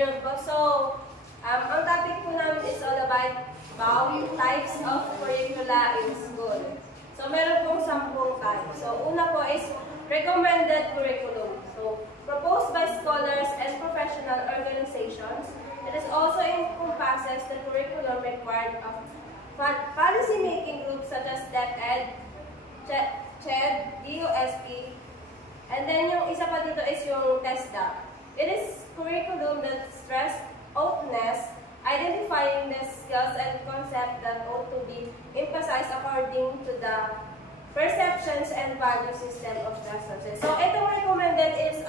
afternoon po. So, ang topic po namin is all about types of curricula in school. So, meron pong 10 types. So, una po is recommended curriculum. So, proposed by scholars and professional organizations. It is also encompasses the curriculum required of policy-making groups such as DepEd, CHED, DOSP, and then yung isa pa dito is yung TESDA. It is curriculum that stress openness, identifying the skills and concepts that ought to be emphasized according to the perceptions and value system of the subject. So, itong recommended is,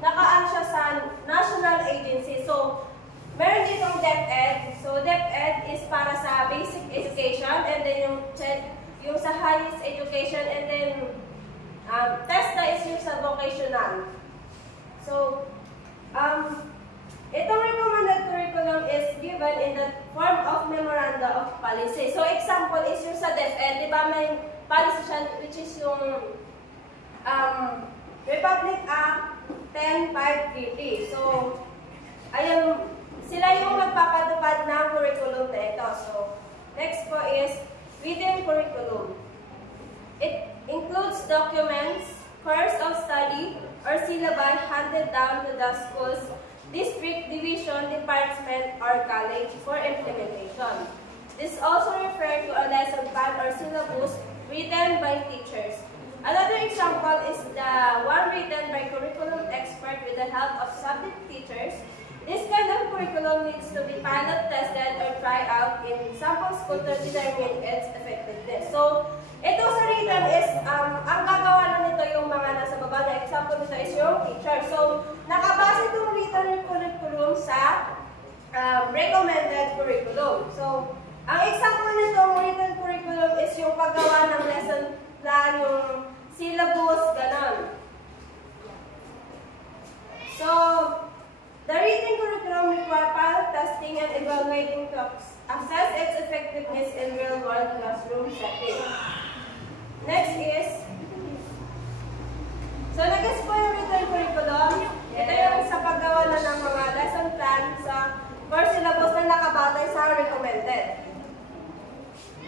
nakaan siya sa national agency. So, meron ditong DepEd. So, DepEd is para sa basic education, and then yung CHED, yung sa highest education, and then TESDA is yung sa vocational. So, itong recommended curriculum is given in the form of memoranda of policy. So, example is yung sa DepEd, di ba may policy siya, which is yung Republic Act 10.530. So, ayun, sila yung magpapatupad ng curriculum na ito. So, next po is written curriculum. It includes documents, course of study, or syllabi handed down to the school's district, division, department, or college for implementation. This also refers to a lesson plan or syllabus written by teachers. Another example is the one written by curriculum expert with the help of subject teachers. This kind of curriculum needs to be pilot tested or tried out in sample school to determine its effectiveness. So, ito sa written is, ang gagawa na nito yung mga nasa baba na example nito is yung teacher. So, nakabase itong written curriculum sa recommended curriculum. So, ang example nitong written curriculum is yung paggawa ng lesson plan, yung syllabus, ganon. So, the written curriculum requires pilot testing and evaluating to assess its effectiveness in real-world classroom setting. Next is, so next po yung written curriculum. Ito yung sa paggawa na ng mga lesson plan sa course syllabus na nakabatay sa recommended.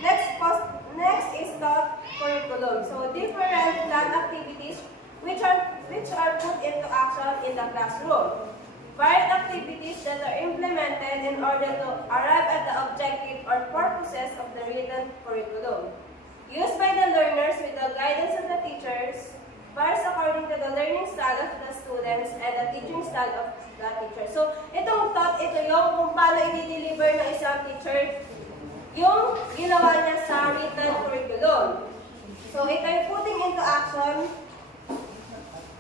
Next is taught curriculum. So different planned activities which are put into action in the classroom. Varied activities that are implemented in order to arrive at the objective or purposes of the written curriculum. Used by the learners with the guidance of the teachers, varies according to the learning style of the students and the teaching style of the teacher. So, itong taught, ito yung kung paano i-deliver ng isang teacher yung ginawa niya sa written curriculum. So, ito yung putting into action.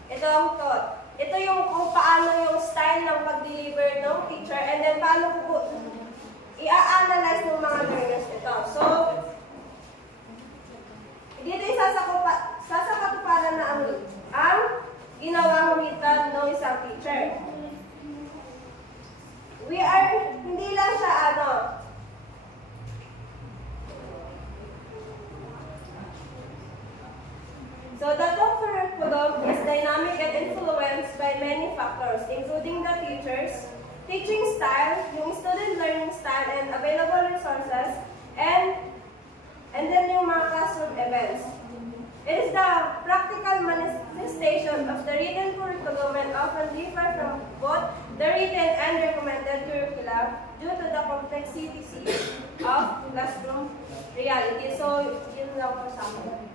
Ito ang taught. Ito yung kung paano yung style ng pag-deliver ng teacher, and then paano po i-analyze ng mga learners ito. So, dito sasakatuparan na ang ginawang written ng isang teacher. Hindi lang siya So, the curriculum is dynamic and influenced by many factors, including the teachers, teaching style, yung student learning style, and available resources, and then yung mga classroom events. It is the practical manifestation of the written curriculum and often differ from both the written and recommended curricula due to the complexity of classroom reality. So, yun lang po sa akin.